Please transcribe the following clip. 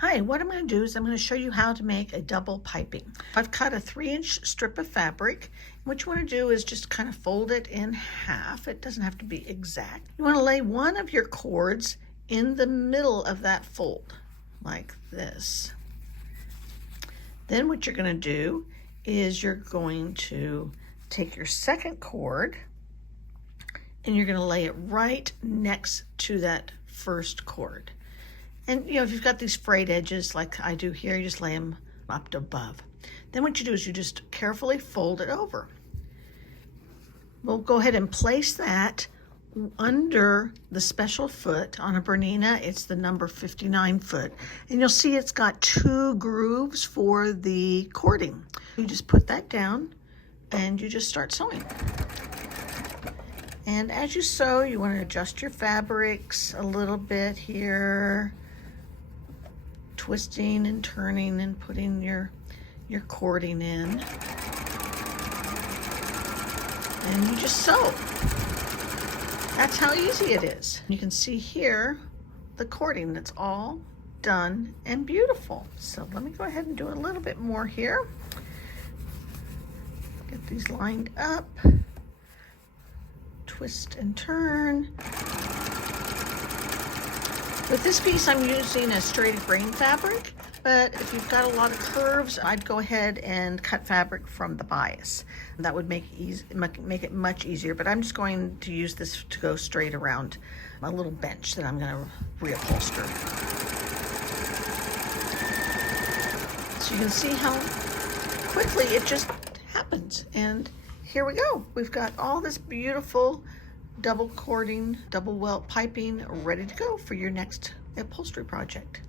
Hi, what I'm going to do is I'm going to show you how to make a double piping. I've cut a 3-inch strip of fabric. What you want to do is just kind of fold it in half. It doesn't have to be exact. You want to lay one of your cords in the middle of that fold, like this. Then what you're going to do is you're going to take your second cord and you're going to lay it right next to that first cord. And if you've got these frayed edges like I do here, you just lay them up to above. Then what you do is you just carefully fold it over. We'll go ahead and place that under the special foot. On a Bernina, it's the number 59 foot. And you'll see it's got 2 grooves for the cording. You just put that down and you just start sewing. And as you sew, you want to adjust your fabrics a little bit here, twisting and turning and putting your cording in. And you just sew. That's how easy it is. You can see here the cording that's all done and beautiful. So let me go ahead and do a little bit more here. Get these lined up. Twist and turn. With this piece, I'm using a straight grain fabric, but if you've got a lot of curves, I'd go ahead and cut fabric from the bias. That would make it much easier, but I'm just going to use this to go straight around a little bench that I'm going to reupholster. So you can see how quickly it just happens. And here we go. We've got all this beautiful double cording, double welt piping ready to go for your next upholstery project.